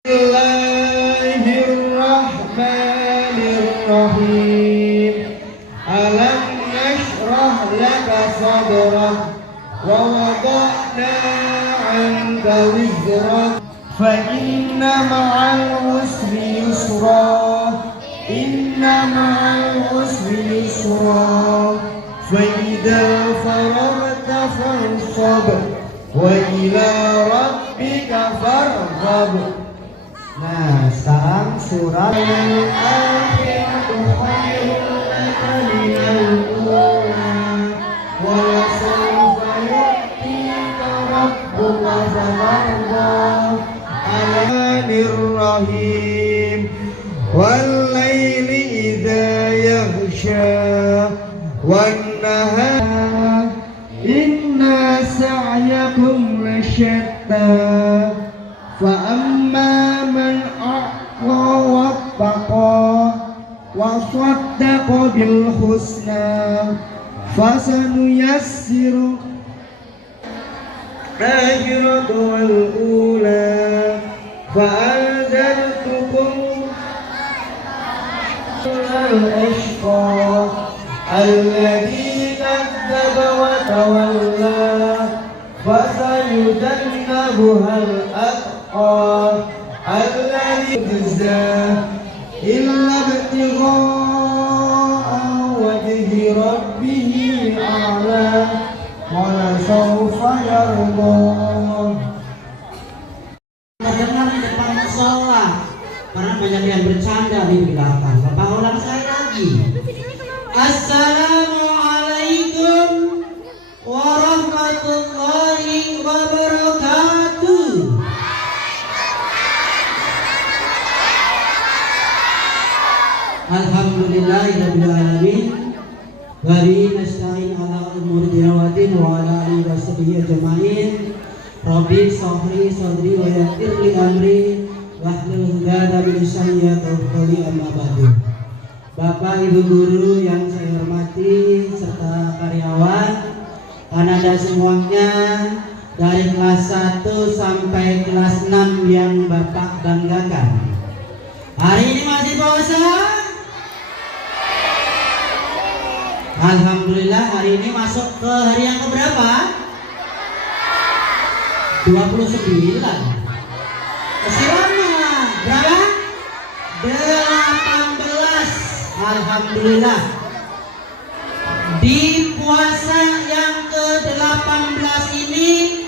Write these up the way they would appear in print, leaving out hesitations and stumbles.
Bismillahirrahmanirrahim. Alam nashrah laka sadrak wa wada'na 'anka wizrak fa inna ma'al usri yusra inna ma'al usri yusra fa idza faragta fansab wa ila rabbika farghab. Nah, sekarang surat Al-Akhiratu khairun laka minal ula wa sawfa yu'tika rabbuka fatarda. Ar-Rahmanir-Rahim. Wal laili idza yaghsha wan nahar inna sa'yakum lasyatta fa amma man a'ta wattaqa wa saddaqa bil husna fasanuyassiru akhiratu wal ula fa anzartukum al ashqa alladhi kadzdzaba wa tawalla fasayujannabuha al-atqa alladhi yujza illa ibtigha'a wajhi rabbih a'la wa la sawfa yarda. Terdengar di depan musola karena banyak yang bercanda di belakang. Bapak ulang saya lagi. Assalamualaikum warahmatullahi wabarakatuh. Alhamdulillahirabbil alamin. Wa bihi nasta'in ala umuri dinawatin wa ala alihi washabihi ajmain. Rabbi shrah sadri wa yassir li amri wahlul 'uqdatam min lisani yafqahu qawli, amma ba'du. Bapak Ibu guru yang saya hormati serta karyawan, Anda semuanya dari kelas 1 sampai kelas 6 yang Bapak banggakan. Hari ini masih puasa? Alhamdulillah, hari ini masuk ke hari yang keberapa? 29. Kesilannya berapa? 18. Alhamdulillah. Di puasa yang ke-18 ini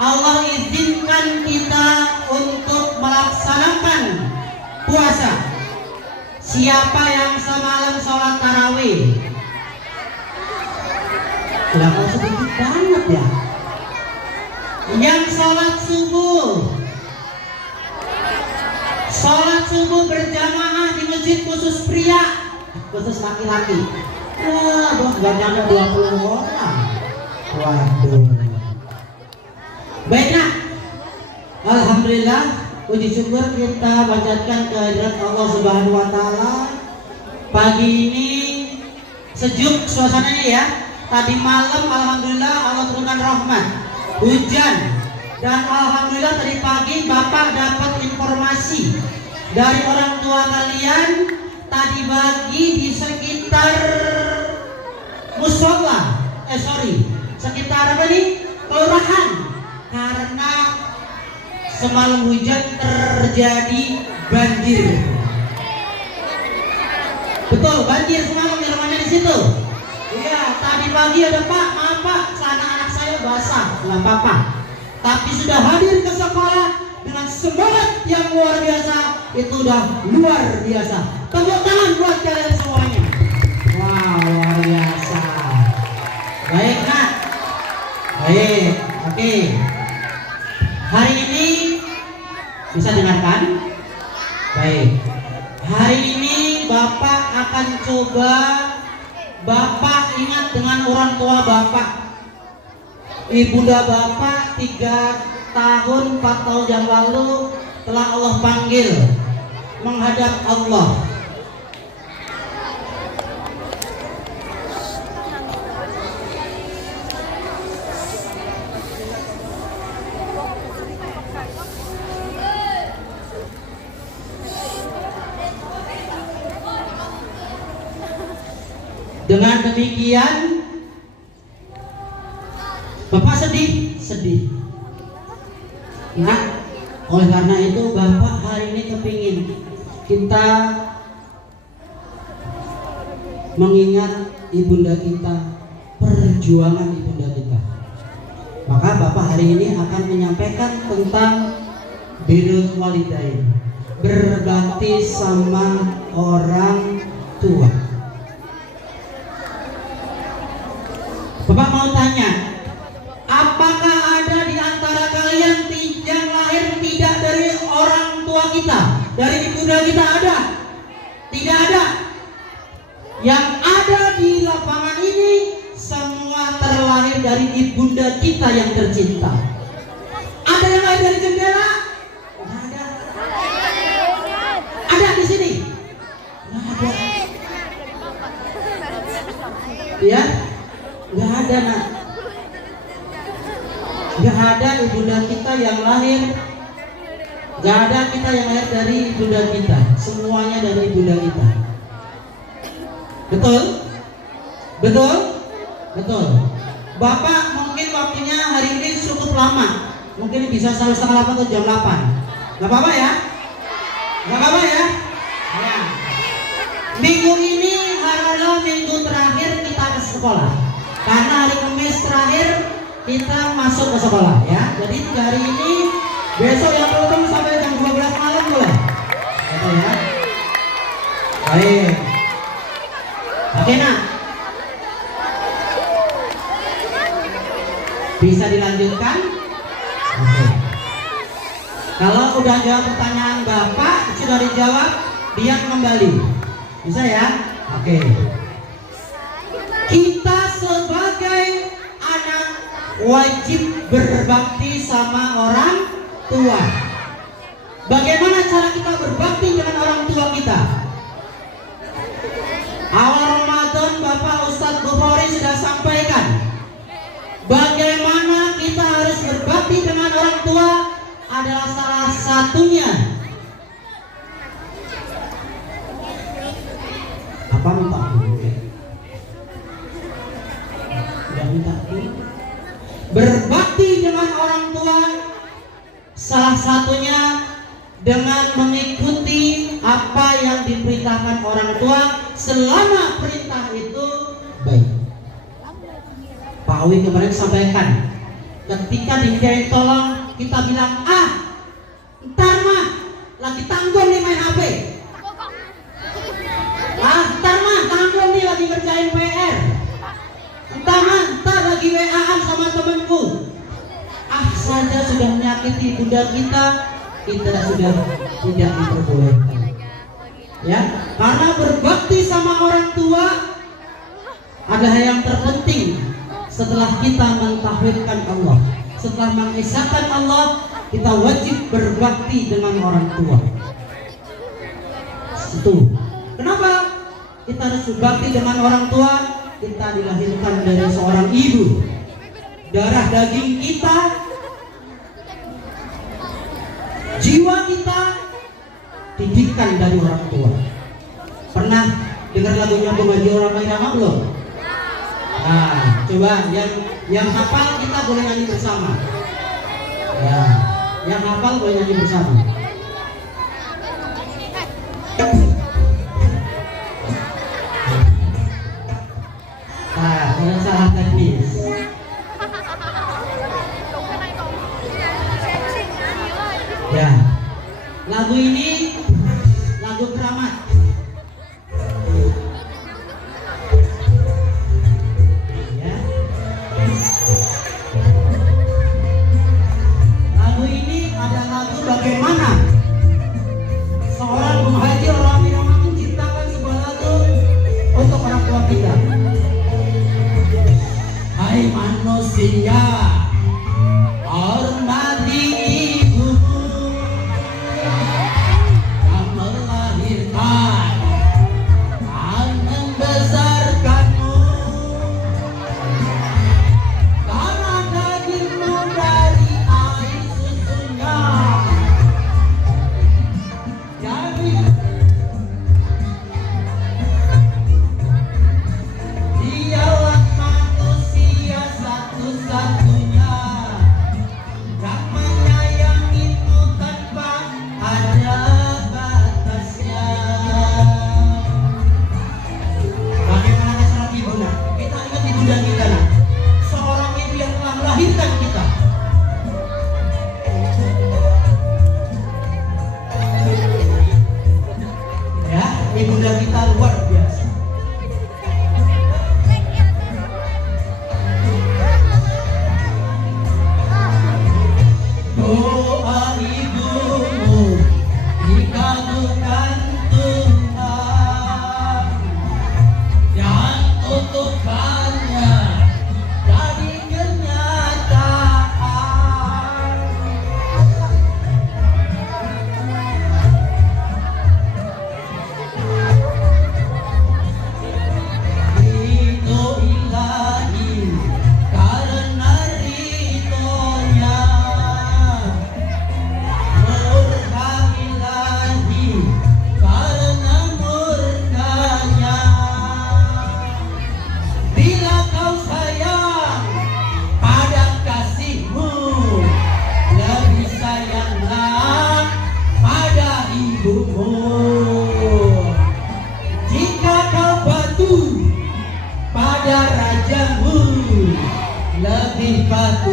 Allah izinkan kita untuk melaksanakan puasa. Siapa yang semalam sholat tarawih? Kenapa sedikit banget ya? Yang sholat subuh, sholat subuh berjamaah di masjid khusus pria, khusus laki-laki. Wah, gak nyampe 20 orang. Waduh. Baiklah, alhamdulillah, puji syukur kita panjatkan kehadirat Allah Subhanahu wa taala. Pagi ini sejuk suasananya ya. Tadi malam alhamdulillah Allah turunkan rahmat, hujan, dan alhamdulillah tadi pagi Bapak dapat informasi dari orang tua kalian tadi pagi di sekitar musola, sekitar apa nih? Kelurahan, karena semalam hujan terjadi banjir. Betul, banjir semalam yang rumahnya di situ. Iya, tadi pagi ada Pak, maaf Pak, celana anak saya basah, nggak apa-apa. Tapi sudah hadir ke sekolah dengan semangat yang luar biasa, itu udah luar biasa. Tepuk tangan buat kalian semuanya. Wow, luar biasa. Baik Nak. Baik, oke. Hari ini bisa dengarkan? Baik. Hari ini Bapak akan coba. Bapak ingat dengan orang tua Bapak. Ibunda Bapak 3 tahun 4 tahun yang lalu telah Allah panggil menghadap Allah. Dengan demikian Bapak sedih. Nah, oleh karena itu Bapak hari ini kepingin kita mengingat ibunda kita, perjuangan ibunda kita. Maka Bapak hari ini akan menyampaikan tentang birrul walidain, berbakti sama orang tua. Bapak mau tanya, apakah ada di antara kalian yang lahir tidak dari orang tua kita, dari ibunda kita? Ada? Tidak ada. Yang ada di lapangan ini semua terlahir dari ibunda kita yang tercinta. Ada yang lahir dari jendela? Nggak ada. Ada di sini? Nggak ada. Ya? Nggak ada, nak. Nggak ada ibunda kita yang lahir. Nggak ada kita yang lahir dari ibunda kita. Semuanya dari ibunda kita. Betul? Betul? Betul. Bapak mungkin waktunya hari ini cukup lama. Mungkin bisa sampai setengah 8 atau jam 8. Nggak apa-apa ya? Nggak apa-apa ya? Ya. Minggu ini adalah minggu terakhir kita ke sekolah. Karena hari Kamis terakhir kita masuk ke sekolah ya. Jadi hari ini, besok yang belum sampai jam 12 malam boleh. Betul ya? Baik. Oke, nak. Bisa dilanjutkan? Oke. Kalau udah jawab pertanyaan Bapak, sudah dijawab, diam kembali. Bisa ya? Oke. Kita sebagai anak wajib berbakti sama orang tua. Bagaimana cara kita berbakti dengan orang tua kita? Awal Ramadan Bapak Ustadz Bukhari sudah sampaikan bagaimana kita harus berbakti dengan orang tua. Adalah salah satunya apa, minta dulu ya? Udah minta dulu. Berbakti dengan orang tua salah satunya dengan mengikuti apa yang diperintahkan orang tua selama perintah itu baik. Pak Awi kemarin sampaikan, ketika dimintain tolong kita bilang, ntar mah lagi tanggung nih main HP. Ntar mah tanggung nih lagi ngerjain PR. Ntar lagi WA-an sama temanku. Saja sudah menyakiti bunda kita sudah tidak diperbolehkan. Ya, karena berbakti sama orang tua adalah yang terpenting setelah kita mentauhidkan Allah. Setelah mengesahkan Allah, kita wajib berbakti dengan orang tua. Itu. Kenapa kita harus berbakti dengan orang tua? Kita dilahirkan dari seorang ibu. Darah daging kita, jiwa kita didikan dari orang tua. Pernah dengar lagunya Bung Haji Rama Irama belum? Nah, coba yang hafal kita boleh nyanyi bersama. Ya, yang hafal boleh nyanyi bersama. Nah, kalau salah teknis. Ya, lagu ini lagu keramat. Ya. Lagu ini ada lagu bagaimana seorang Bung Haji Rama Irama menciptakan sebuah lagu untuk orang tua kita. Hai manusia, hormati ibumu yang melahirkan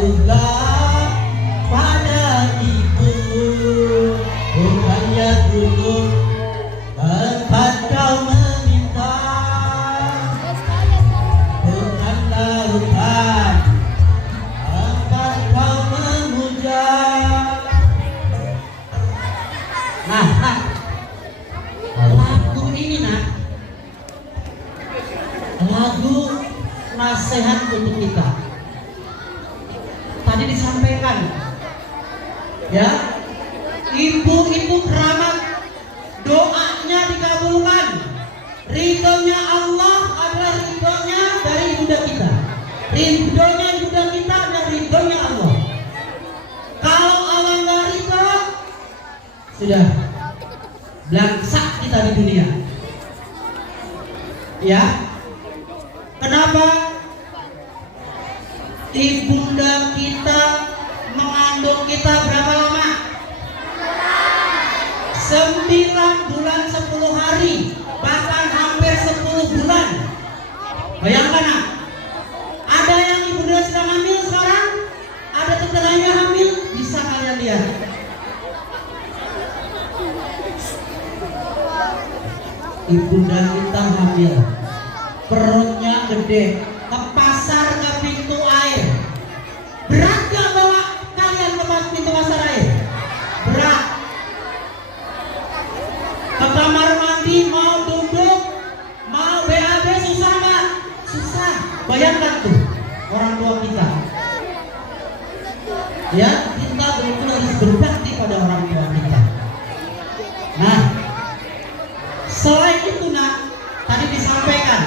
patuhlah pada ibu, bukannya duduk tempat kau meminta, bukanlah hutan tempat kau memuja. Nah, lagu ini lagu nasihat untuk kita. Tadi disampaikan, ya, ibu itu keramat, doanya dikabulkan, ridhonya Allah adalah ridhonya dari ibunda kita, ridhonya ibunda kita dan ridhonya Allah. Kalau Allah nggak ridho, sudah belangsak kita di dunia. Ya, kenapa? Ibunda kita mengandung kita berapa lama? 9 bulan 10 hari, bahkan hampir 10 bulan. Bayangkan, nak, ada yang ibunda sedang hamil sekarang, ada tetangganya hamil, bisa kalian lihat. Ibunda kita hamil, perutnya gede, ke pasar, ke pintu air. Berat gak bawa kalian ke pintu pasar air? Berat. Ke kamar mandi mau duduk, mau BAB susah gak? Susah. Bayangkan tuh orang tua kita. Ya, kita betul-betul harus berbakti pada orang tua kita. Nah, selain itu, nak, tadi disampaikan,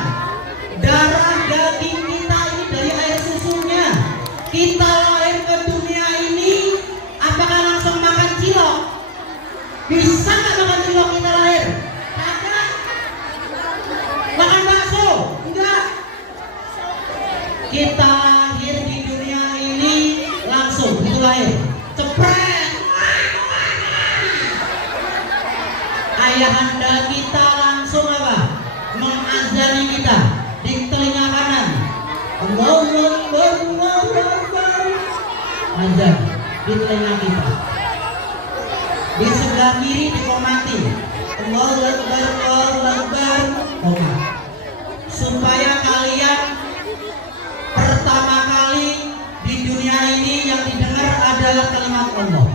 darah daging kita ini dari air susunya. Kita lahir ke dunia ini, apakah langsung makan cilok? Bisa nggak makan cilok kita lahir? Kagak. Makan bakso? Enggak. Kita lahir di dunia ini langsung itu lahir, cepret. Ayahanda kita langsung apa? Mengazani kita di telinga kanan. Allahu Akbar, Allahu Akbar. Azan di telinga kita. Di sebelah kiri dikomati. Allahu Akbar, Allahu Akbar. Komat. Supaya kalian pertama kali di dunia ini yang didengar adalah kalimat Allah.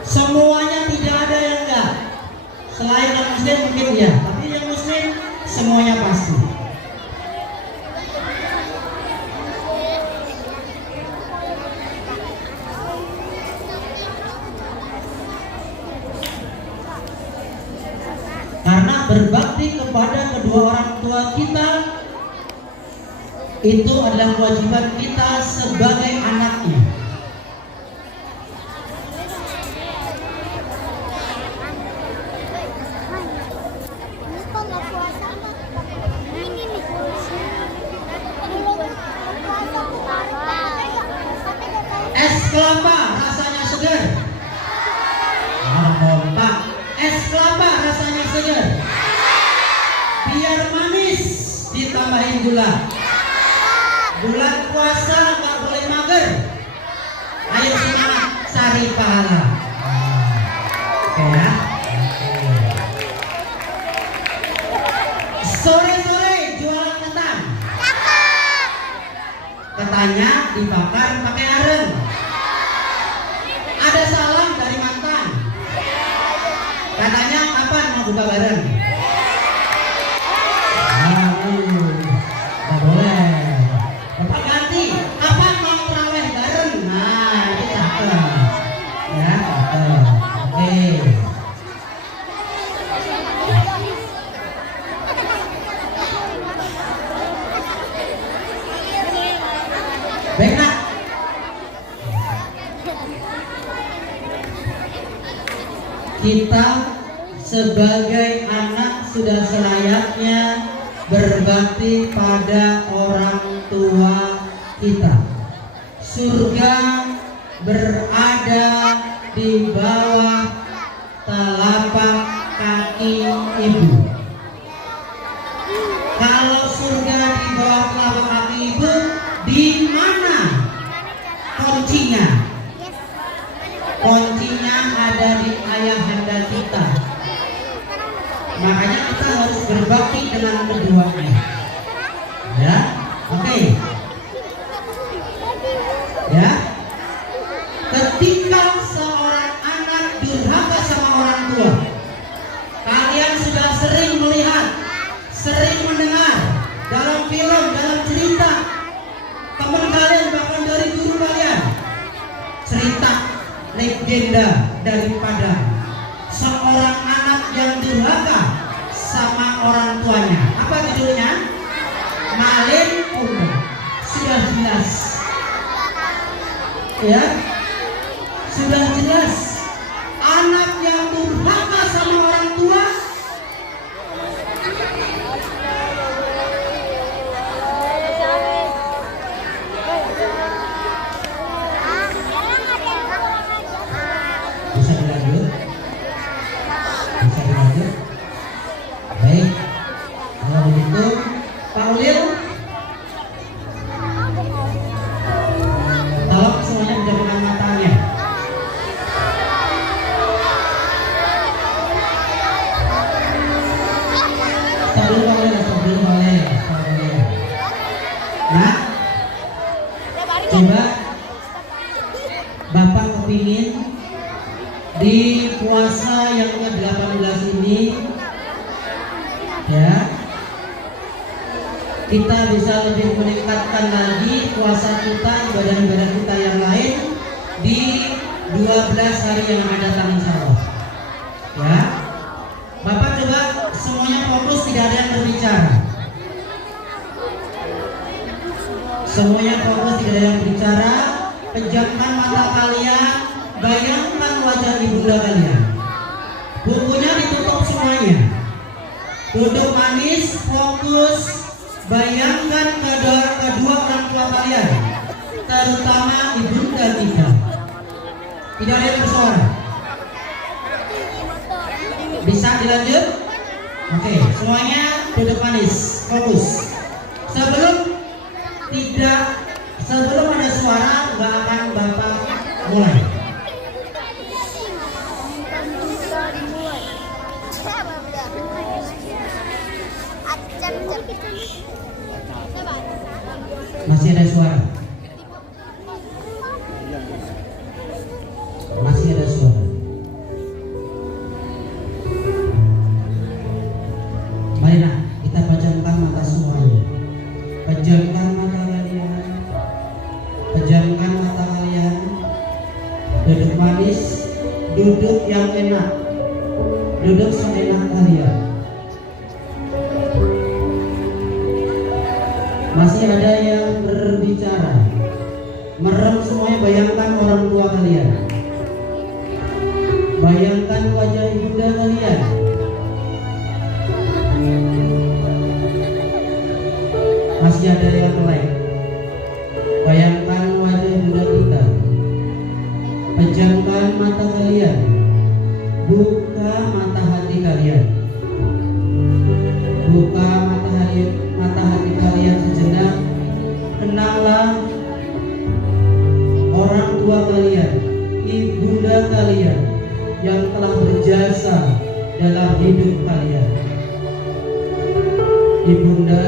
Semuanya tidak ada yang enggak. Selain yang muslim mungkin ya, tapi yang muslim semuanya pasti. Karena berbakti kepada kedua orang tua kita itu adalah kewajiban kita sebagai anaknya. Es kelapa rasanya segar. Pak, es kelapa rasanya segar. Biar manis ditambahin gula. Bulan puasa nggak boleh mager. Ayo semangat cari pahala. Oke ya. Sore-sore jualan ketan. Ketannya dibakar pakai aren. Ada salam dari mantan. Katanya kapan mau buka bareng? Nggak boleh. Bapak ganti. Kapan mau terawih bareng? Nah, itu cakep. Ya, cakep. Oke. Baik, nak. Kita sebagai anak sudah selayaknya berbakti pada orang tua kita. Surga berada di bawah telapak kaki ibu. Kalau surga di bawah telapak kaki ibu, di mana Makanya kita harus berbakti dengan keduanya. Ya, oke. Ya, ketika seorang anak durhaka sama orang tua, kalian sudah sering melihat, sering mendengar dalam film, dalam cerita teman kalian, bahkan dari guru kalian, cerita legenda daripada seorang anak yang durhaka sama orang tuanya. Apa judulnya? Malin Kundang. Sudah jelas, ya, sudah jelas anak yang durhaka sama orang tua bisa dilanjut, bisa dilanjut. Baik, kalau begitu Pak Ulil, tolong semuanya menjadikan matanya. Sebelum boleh. Nah, coba Bapak kepingin di puasa yang ke-18 ini, ya, kita bisa lebih meningkatkan lagi puasa kita, ibadah-ibadah kita yang lain di 12 hari yang akan datang, insya Allah. Ya, Bapak coba semuanya fokus, tidak ada yang berbicara. Semuanya fokus, tidak ada yang berbicara. Pejamkan mata kalian, bayangkan wajah ibunda kalian. Bukunya ditutup semuanya. Duduk manis, fokus, bayangkan kedua orang tua kalian, terutama ibunda kita. Tidak ada yang bersuara. Bisa dilanjut? Oke, semuanya duduk manis, fokus. Sebelum ada suara, nggak akan Bapak mulai. Masih ada suara. Masih ada suara. Marilah kita pejamkan mata semuanya. Pejamkan mata kalian. Pejamkan mata kalian. Duduk manis, duduk yang enak. Duduk seenak kalian. Masih ada yang berbicara. Merem semuanya, bayangkan orang tua kalian. Bayangkan wajah ibunda kalian. Masih ada yang lain. Bayangkan wajah ibunda kita. Pejamkan mata kalian. Buka mata hati kalian. Buka mata hati kalian sejenak. Kenanglah orang tua kalian, ibunda kalian yang telah berjasa dalam hidup kalian. Ibunda,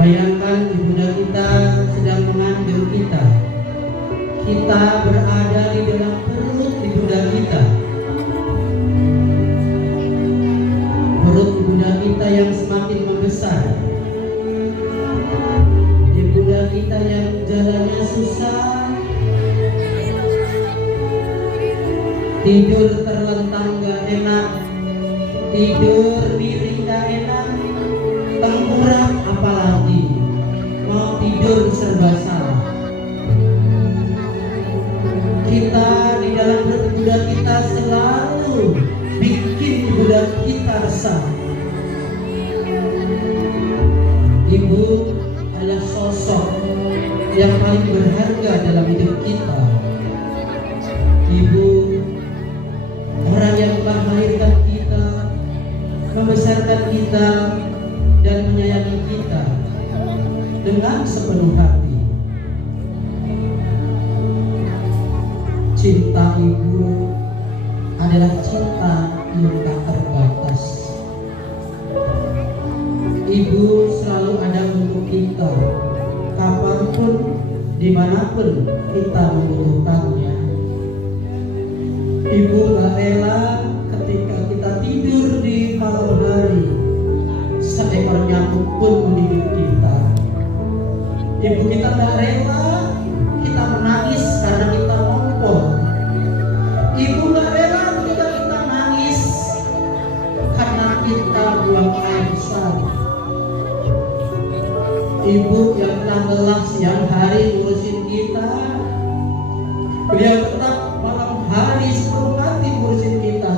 bayangkan ibunda kita sedang mengandung kita. Kita berada di dalam perut ibunda kita. Perut ibunda kita yang semakin membesar. Ibunda kita yang jalannya susah. Tidur terlentang gak enak. Tidur miring gak enak. Tengkurap apalagi. Mau tidur serba salah. Kita di dalam perut ibunda kita selalu bikin ibunda kita resah. Ibu adalah sosok yang paling berharga dalam hidup kita. Ibu, orang yang telah melahirkan kita, membesarkan kita, dan menyayangi kita dengan sepenuh hati. Cinta ibu adalah cinta yang tak terbatas. Ibu selalu ada untuk kita, kapanpun, dimanapun kita membutuhkannya. Ibu gak rela ketika kita tidur di malam hari, seekor nyamuk pun menggigit kita. Ibu kita gak rela kita menangis karena kita ngompol. Ibu gak rela ketika kita nangis karena kita buang air besar. Ibu yang telah lelah siang hari ngurusin kita, beliau tetap malam hari sepenuh hati ngurusin kita.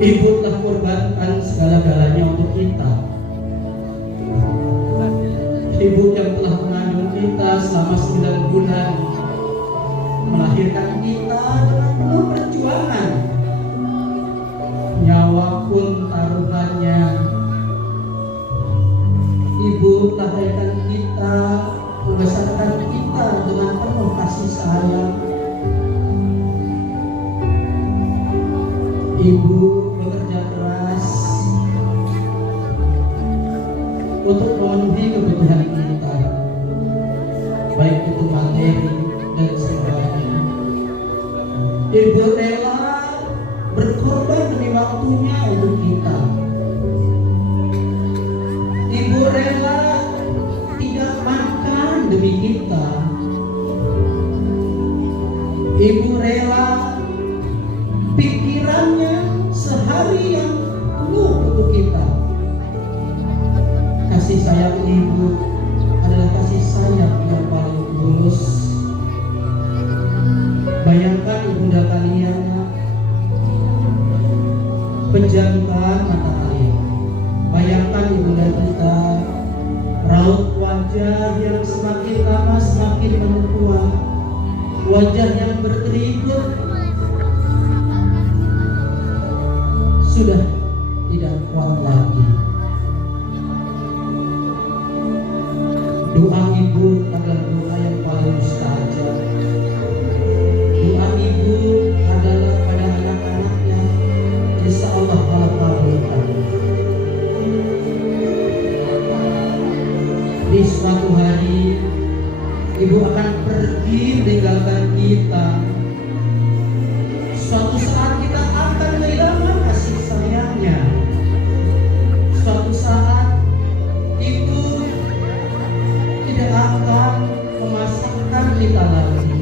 Ibu telah korbankan segala-galanya untuk kita. Ibu yang telah mengandung kita selama 9 bulan, melahirkan kita dengan penuh perjuangan, nyawa pun taruhannya. Ibu melahirkan kita, membesarkan kita dengan penuh kasih sayang. Ibu bekerja keras untuk memenuhi kebutuhan kita, baik itu materi dan semuanya. Ibu rela berkorban demi waktunya untuk kita. Ibu rela tidak makan demi kita. Ibu rela pikirannya seharian penuh untuk kita. Kasih sayang ibu adalah kasih sayang yang paling tulus. Bayangkan ibunda kalian, pejamkan mata kalian. Bayangkan ibunda kita, raut wajah yang semakin lama semakin mentua, wajah yang berkeriput, sudah tidak kuat lagi. Doa ibu adalah doa yang paling mustajab. Doa ibu adalah pada anak-anaknya, insya Allah Allah kabulkan. Di suatu hari ibu akan pergi meninggalkan kita. Suatu saat kita akan kehilangan kasih sayangnya. Suatu saat ibu tidak akan memasakkan kita lagi.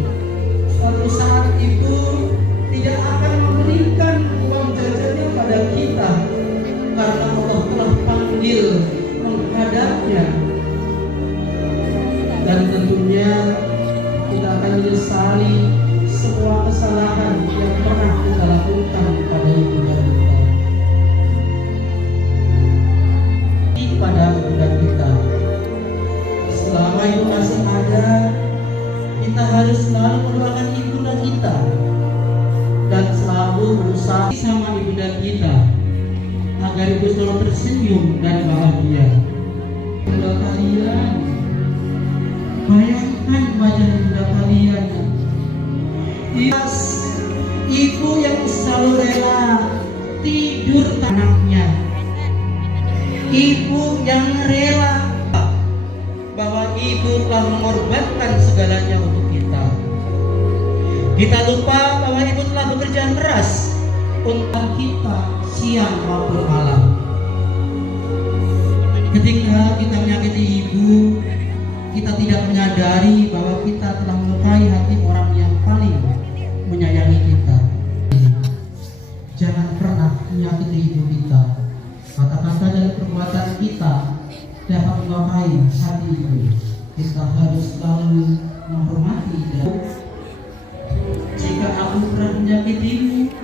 Suatu saat ibu tidak akan memberikan uang jajannya pada kita, karena Allah telah panggil menghadapnya. Dan tentunya kita akan menyesali semua kesalahan yang pernah kita lakukan pada ibunda kita. Pada ibunda kita, selama ibu masih ada, kita harus selalu mendoakan ibunda kita dan selalu berusaha sama ibunda kita agar ibu selalu tersenyum dan bahagia. Ibunda kalian, bayangkan wajah ibunda kalian. Ibu yang selalu rela tidur anaknya. Ibu yang rela bahwa ibu telah mengorbankan segalanya untuk kita. Kita lupa bahwa ibu telah bekerja keras untuk kita siang maupun malam. Ketika kita menyakiti ibu, kita tidak menyadari bahwa kita telah melukai hati orang yang paling menyayangi kita. Jangan pernah menyakiti ibu kita. Kata-kata dan perbuatan kita dapat melukai hati ibu. Kita harus selalu menghormati dan jika aku pernah menyakitimu,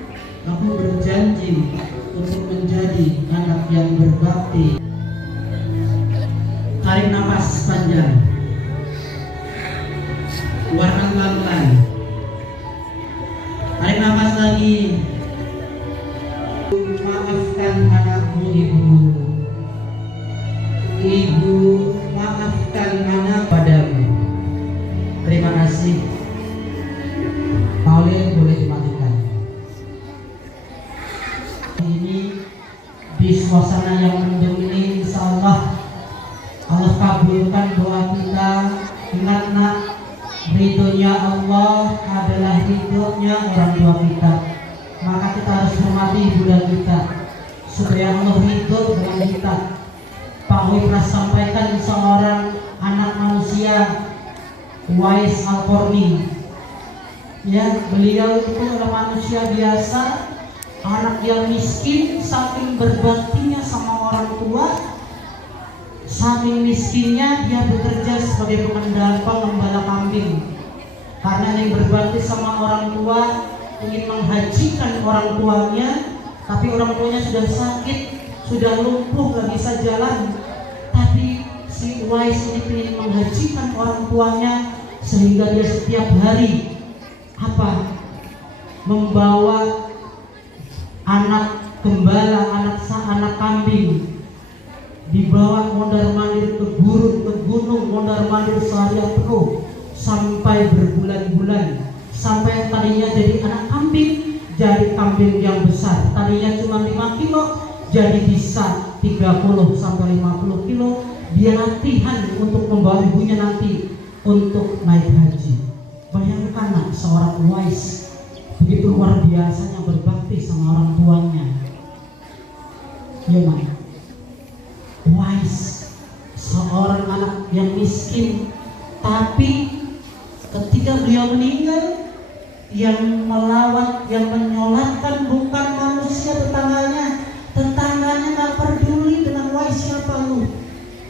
aku berjanji untuk menjadi anak yang berbakti. Tarik nafas panjang, keluarkan pelan-pelan. Tarik nafas lagi. Maafkan anakmu ibu. Ibu maafkan anak padamu. Terima kasih. Kalian boleh dimatikan. Ini ridhonya orang tua kita, maka kita harus hormati ibunda kita supaya Allah ridho dengan kita. Pak Wi pernah sampaikan seorang anak manusia, Uwais Al-Qarni, ya, beliau itu adalah manusia biasa, anak yang miskin, saking berbaktinya sama orang tua, saking miskinnya dia bekerja sebagai pengembala kambing. Karena yang berbakti sama orang tua, ingin menghajikan orang tuanya, tapi orang tuanya sudah sakit, sudah lumpuh, gak bisa jalan. Tapi si Uwais ini ingin menghajikan orang tuanya, sehingga dia setiap hari membawa anak gembala, anak kambing, dibawa mondar-mandir ke gunung, mondar-mandir seharian penuh sampai berbulan-bulan, sampai tadinya jadi anak kambing, jadi kambing yang besar. Tadinya cuma 5 kilo, jadi bisa 30 sampai 50 kilo. Dia latihan untuk membawa ibunya nanti untuk naik haji. Bayangkan nak, seorang Uwais begitu luar biasanya berbakti sama orang tuanya. Ya nak, Uwais seorang anak yang miskin, tapi ketika beliau meninggal, yang melawat, yang menyolatkan bukan manusia tetangganya. Tetangganya gak peduli dengan Uwais, siapa lu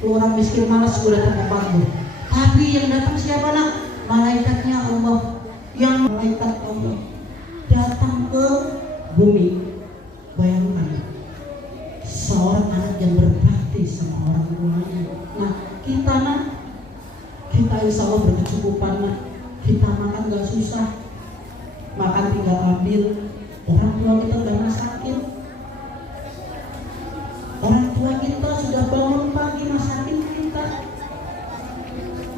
orang miskin malas gue datang ke lu. Tapi yang datang siapa nak? Malaikatnya Allah, yang malaikat Allah datang ke bumi. Bayangkan seorang anak yang berbakti sama orang tuanya. Nah kita nak, kita insya Allah berkecukupan nak. Kita makan gak susah, makan tinggal ambil. Orang tua kita gak masakin, orang tua kita sudah bangun pagi masakin kita.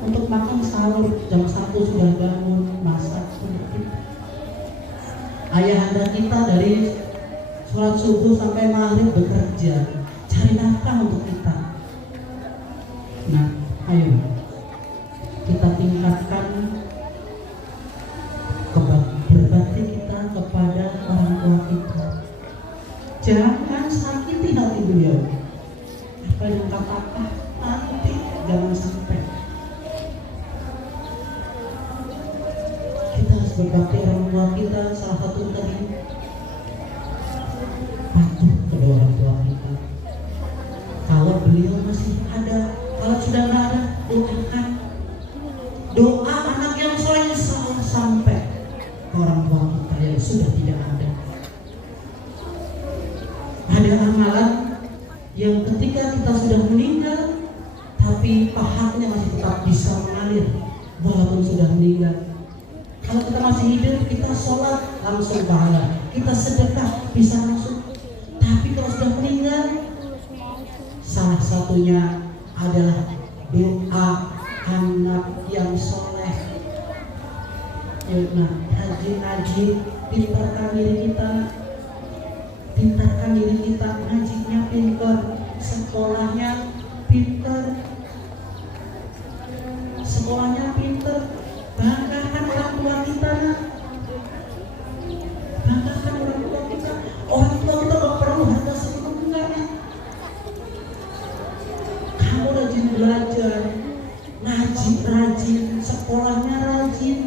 Untuk makan sahur jam 1 sudah bangun masak untuk kita. Ayah anda kita dari sholat subuh sampai maghrib bekerja cari nafkah untuk kita. Nah ayo kita tingkatkan berbakti kita kepada orang tua kita. Jangan sakiti hati beliau. Apa yang katakan nanti jangan sampai. Kita harus berbakti orang tua kita. Salah satu tadi patuh kepada orang tua kita. Kalau beliau masih ada, kalau sudah nggak ada, doakan. Doa anak yang soleh sampai orang tua kita yang sudah tidak ada. Ada amalan yang ketika kita sudah meninggal, tapi pahalanya masih tetap bisa mengalir walaupun sudah meninggal. Kalau kita masih hidup, kita sholat langsung pahala, kita sedekah bisa langsung. Tapi kalau sudah meninggal, salah satunya adalah doa anak yang soleh. Nah, rajin-rajin pintarkan diri kita, pintarkan diri kita, ngajinya pintar, sekolahnya pintar, banggakan orang tua kita, banggakan orang tua kita. Orang tua kita gak perlu harga sepenuhnya. Kamu rajin belajar, ngaji rajin, sekolahnya rajin,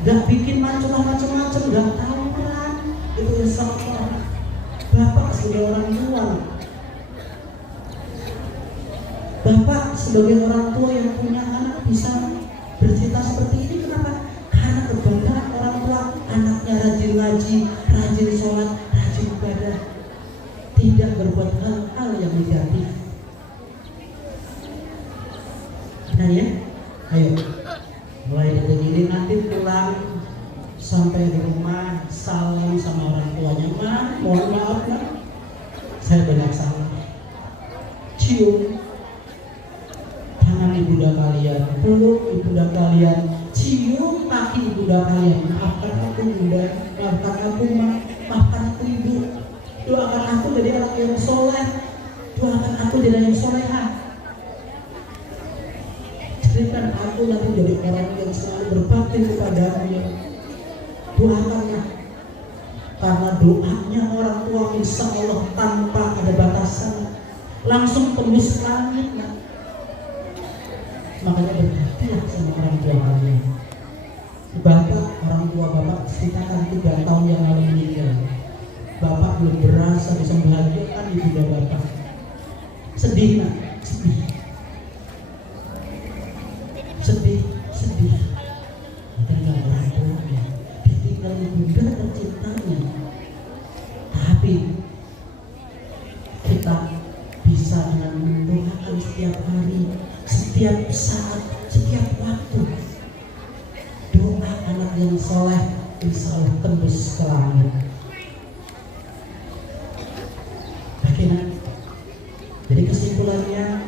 gak bikin macam-macam, gak tawuran, itu salah. Bapak sebagai orang tua, Bapak sebagai orang tua yang punya anak bisa bercerita seperti ini. Kenapa? Karena kebanggaan orang tua, anaknya rajin ngaji, rajin sholat, rajin ibadah, tidak berbuat hal-hal yang negatif. Nah ya, ayo mulai dari ini nanti pulang sampai di rumah salam sama orang tuanya. Mohon maaf nak, saya banyak salah. Cium tangan ibunda kalian, peluk ibunda kalian, cium kaki ibunda kalian. Maafkan aku bunda, maafkan aku ma, maafkan aku ibu. Doakan aku jadi anak yang soleh, doakan aku jadi anak yang soleha. Jadikan aku nanti jadi orang yang selalu berbakti kepadamu ya. doakanlah. Karena doanya orang tua insya Allah tanpa ada batasan, langsung tembus langit. Makanya berhatilah sama orang tua kalian. Bapak, orang tua bapak ceritakan 3 tahun yang lalu meninggal. Bapak belum berasa bisa membahagiakan ibu bapak. Sedih nak, sedih. Sedih. Tinggal orang tuanya, ditinggal ibunda tercintanya. Tapi kita bisa dengan mendoakan setiap hari, setiap saat, setiap waktu. Doa anak yang soleh insya Allah tembus ke langit. Bagaimana? Jadi kesimpulannya,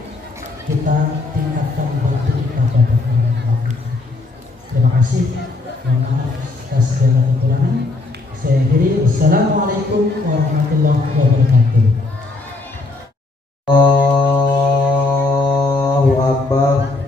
kita tingkatkan waktu ibadah orang tua kita. Terima kasih. Mohon maaf atas segala kekurangan. Saya akhiri. Wassalamualaikum warahmatullahi wabarakatuh. Allahu Akbar.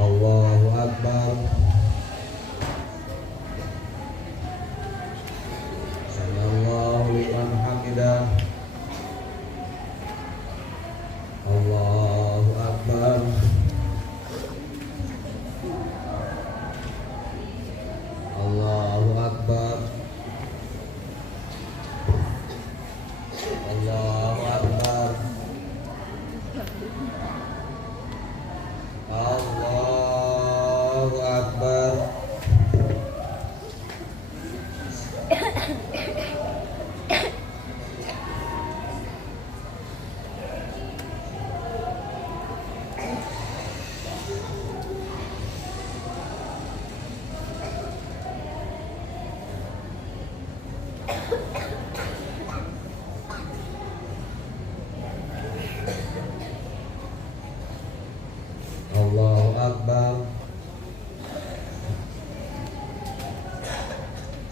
Allahu Akbar. Sami'allahu liman hamidah. Allahu Akbar. Allahu Akbar. Allahu Akbar. Allahu Akbar. Allahu Akbar.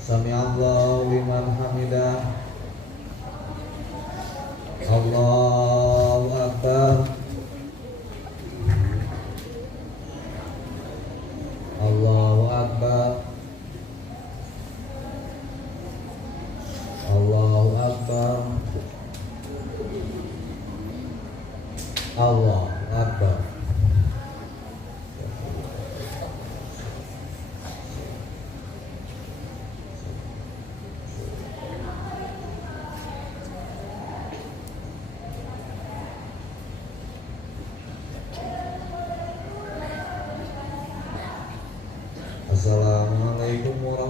Sami'allahu liman hamidah. Allahu Akbar. Allahu Akbar. Allahu Akbar. Allahu Akbar. Assalamualaikum warahmatullahi